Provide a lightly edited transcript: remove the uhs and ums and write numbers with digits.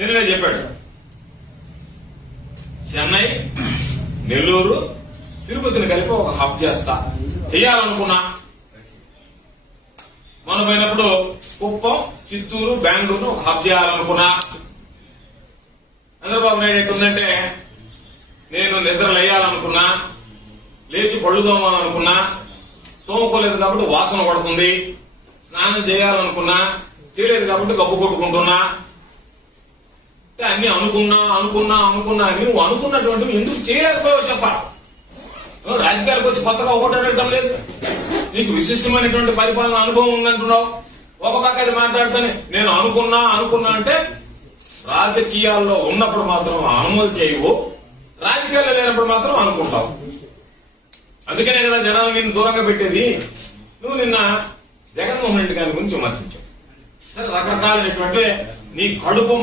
నిన్ననే చెప్పాడు. చెన్నై, నెల్లూరు, తిరుపతిని కలిపి ఒక హబ్ చేస్తా చెయ్యాలనుకున్నా. మనం పోయినప్పుడు కుప్పం, చిత్తూరు, బెంగళూరు ఒక హబ్ చేయాలనుకున్నా. చంద్రబాబు నాయుడు ఎట్టుందంటే, నేను నిద్ర లేయాలనుకున్నా, లేచి పళ్ళు తోమాలనుకున్నా, తోముకోలేదు కాబట్టి వాసన పడుతుంది, స్నానం చేయాలనుకున్నా, చేయలేదు కాబట్టి గబ్బు కొట్టుకుంటున్నా. అన్ని అనుకున్నా అని నువ్వు అనుకున్నటువంటివి ఎందుకు చేయలేకపోయావు చెప్పాలి. రాజకీయాలకు వచ్చి కొత్తగా ఒకటి అడగటం లేదు. నీకు విశిష్టమైనటువంటి పరిపాలన అనుభవం ఉందంటున్నావు. ఒక పక్క అది మాట్లాడుతూనే నేను అనుకున్నా అంటే రాజకీయాల్లో ఉన్నప్పుడు మాత్రం అమలు చేయవు, రాజకీయాల్లో లేనప్పుడు మాత్రం అనుకుంటావు. అందుకనే కదా జనాలు నిన్ను దూరంగా పెట్టేది. నువ్వు నిన్న జగన్మోహన్ రెడ్డి గారి గురించి విమర్శించావు. సరే, రకరకాలైనటువంటి నీ కడుపు